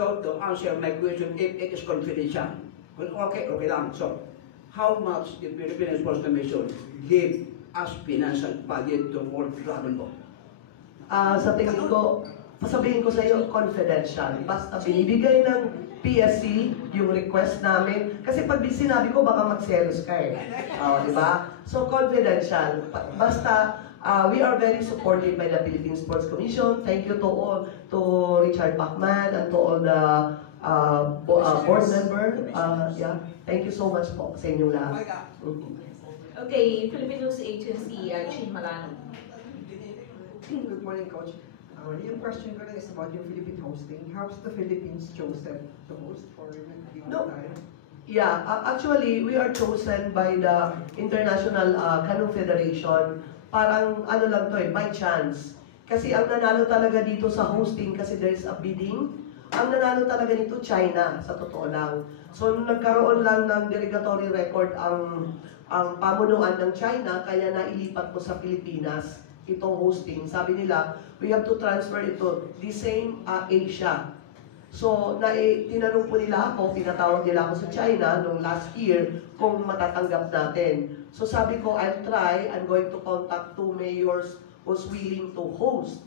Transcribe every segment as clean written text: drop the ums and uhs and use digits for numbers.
you to answer my question if it is confidential. Well, okay lang. So, how much the Philippine Sports Commission give as financial budget to World Dragon Ball? Sa tingin ko, sasabihin ko sa iyo, confidential. Basta binibigay ng PSC yung request namin. Kasi pag sinabi ko, baka magselos ka eh. Di ba? So, confidential. Basta, we are very supported by the Philippine Sports Commission. Thank you to all, to Richard Bachman and to all the board member. Yeah. Thank you so much po sa inyong lahat. Okay, Philippine News Agency, Chin Malano. Good morning, Coach. Yung question ko lang is about yung Philippine hosting. How's the Philippines chosen to host for the time? Yeah, actually, we are chosen by the International Canoe Federation. Parang ano lang to by chance. Kasi ang nanalo talaga dito sa hosting kasi there is a bidding. Ang nanalo talaga dito China, sa totoo lang. So, nagkaroon lang ng derogatory record ang pamunuan ng China, kaya nailipat mo sa Pilipinas itong hosting. Sabi nila, we have to transfer ito, the same Asia. So, tinanong po nila ako, pinatawag nila ako sa China noong last year kung matatanggap natin. So, sabi ko, I'll try. I'm going to contact 2 mayors who's willing to host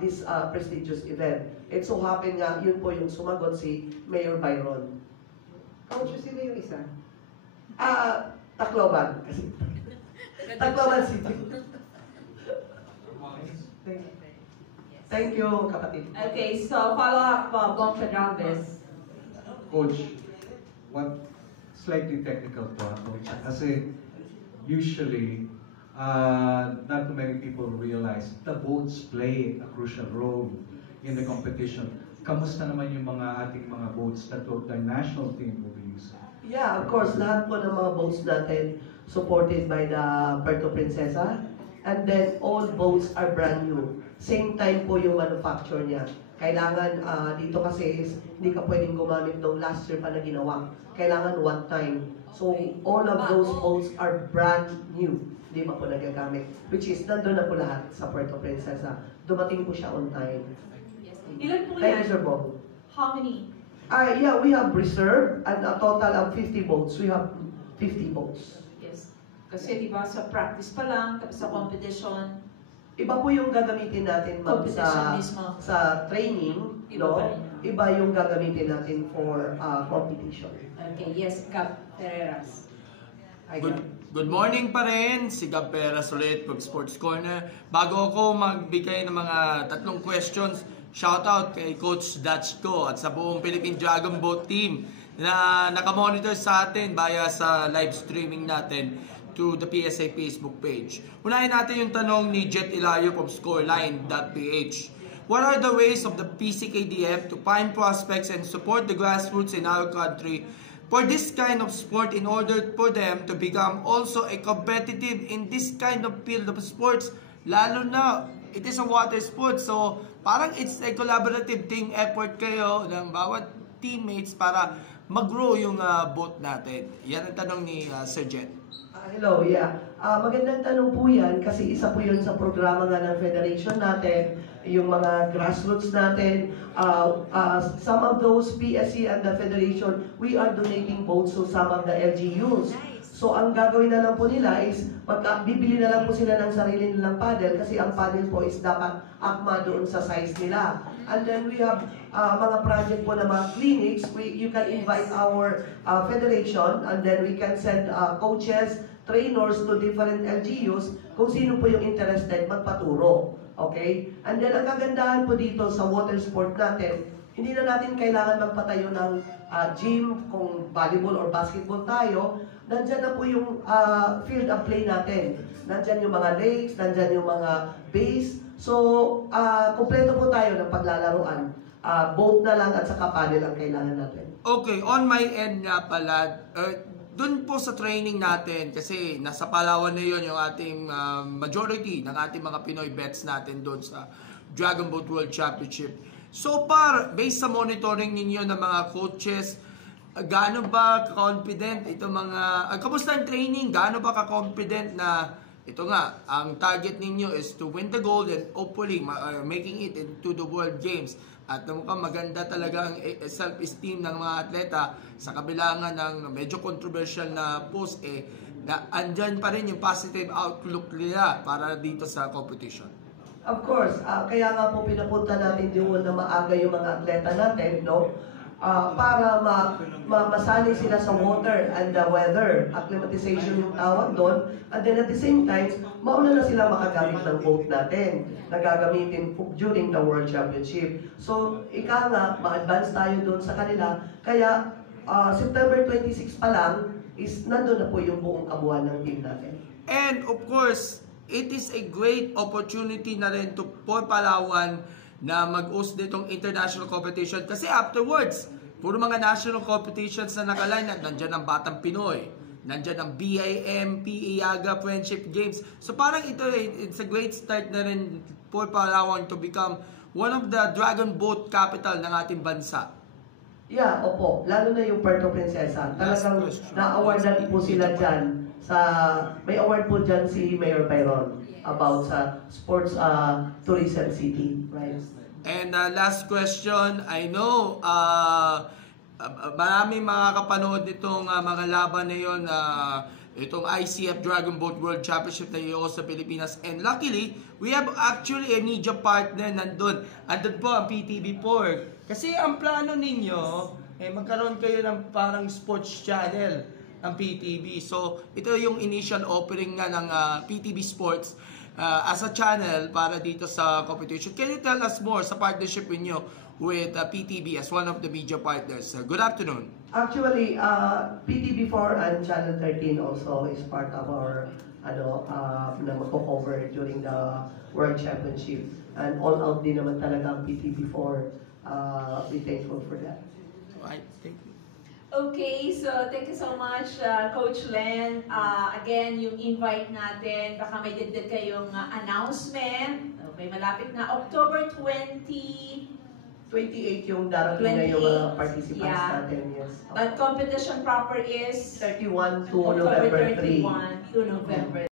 this prestigious event. It so happened nga, yun po yung sumagot si Mayor Byron. Coach, sino yung isa? Tacloban. Tacloban City. Thank you, kapatid. Okay, so follow-up, Bong Fernandez. Coach, what slightly technical po ako. Kasi usually, not too many people realize the boats play a crucial role in the competition. Kamusta naman yung mga ating mga boats na the national team will be using? Yeah, of course, lahat po ng mga boats natin supported by the Puerto Princesa. And then, all boats are brand new. Same time po yung manufacture niya. Kailangan, dito kasi hindi ka pwedeng gumamit ng last year pa na ginawa. Kailangan one time. So, all of those boats are brand new. Hindi pa po nagagamit. Which is, nandun na po lahat sa Puerto Princesa. Dumating po siya on time. Yes. Ilan po Thank yan? you, Sir Bob. How many? Yeah, we have reserve and a total of 50 boats. We have 50 boats. Yes. Kasi di ba sa practice pa lang, tapos sa competition. Iba po yung gagamitin natin sa training, iba yung gagamitin natin for competition. Okay, yes, Gab Ferreras. Good morning pa rin, si Gab Ferreras ulit, Pag Sports Corner. Bago ako magbigay ng mga tatlong questions, shoutout kay Coach Dachko at sa buong Philippine Dragon Boat team na nakamonitor sa atin via sa live streaming natin to the PSA Facebook page. Unahin natin yung tanong ni Jet Ilayo from scoreline.ph. What are the ways of the PCKDF to find prospects and support the grassroots in our country for this kind of sport in order for them to become also a competitive in this kind of field of sports? Lalo na, it is a water sport. So, parang it's a collaborative team effort kayo ng bawat teammates para mag-grow yung boat natin. Yan ang tanong ni Sir Jet. Hello, yeah. Magandang tanong po yan kasi isa po yun sa programa nga ng federation natin, yung mga grassroots natin. Some of those PSC and the federation, we are donating boats to some of the LGUs. So ang gagawin na lang po nila is bibili na lang po sila ng sarili nilang paddle kasi ang paddle po is dapat akma doon sa size nila. And then we have mga project po na mga clinics. You can invite our federation and then we can send coaches, trainers to different LGUs kung sino po yung interested magpaturo. Okay? And then ang kagandahan po dito sa water sport natin, hindi na natin kailangan magpatayo ng gym kung volleyball or basketball tayo. Nandyan na po yung field of play natin. Nandyan yung mga lakes, nandyan yung mga base. So, kumpleto po tayo ng paglalaruan. Boat na lang at saka paddle ang kailangan natin. Okay, on my end nga pala, dun po sa training natin, kasi nasa Palawan na yun yung ating majority ng ating mga Pinoy bets natin doon sa Dragon Boat World Championship. So far, based sa monitoring ninyo ng mga coaches, gaano ba ka-confident ito mga... kamusta ang training? Gaano ba ka-confident na ito nga, ang target ninyo is to win the gold and hopefully making it into the World Games. At mukhang maganda talaga ang self-esteem ng mga atleta sa kabilangan ng medyo controversial na post na andyan pa rin yung positive outlook nila para dito sa competition. Of course, kaya nga po pinapunta natin doon na maaga yung mga atleta natin, no? Para masanay sila sa water and the weather, acclimatization yung tawag doon, and then at the same time, mauna na sila makagamit ng boat natin na gagamitin during the World Championship. So, ika nga, ma-advance tayo doon sa kanila, kaya September 26 pa lang, is nandun na po yung buong kabuuan ng team natin. And of course, it is a great opportunity na rin for Palawan na mag-host nitong international competition. Kasi afterwards, puro mga national competitions na nakaline at nandyan ang Batang Pinoy, nandyan ang BIM, PIAGA, Friendship Games. So parang it's a great start na rin for Palawan to become one of the Dragon Boat capital ng ating bansa. Yeah, opo. Lalo na yung Puerto Princesa. Talagang na-awardan po sila dyan. May award po dyan si Mayor Byron about sa sports tourism city, right? And last question, I know maraming makakapanood nitong mga laban na yun, itong ICF Dragon Boat World Championship na iyo sa Pilipinas. And luckily, we have actually a media partner nandun. Andun po ang PTV4. Kasi ang plano ninyo, magkaroon kayo ng parang sports channel ng PTV. So, ito yung initial offering nga ng PTV Sports as a channel para dito sa competition. Can you tell us more sa partnership niyo with PTV as one of the media partners? Good afternoon. Actually, PTV4 and Channel 13 also is part of our na magko-cover during the World Championship. And all out din naman talaga ang PTV4. Be thankful for that. Alright, thank you. Okay, so thank you so much, Coach Len. Again, yung invite natin, baka may dagdag kayong announcement. Okay, malapit na October 28 yung darating na yung mga participants natin, yes. But competition proper is 31 to October November 3. 31 to November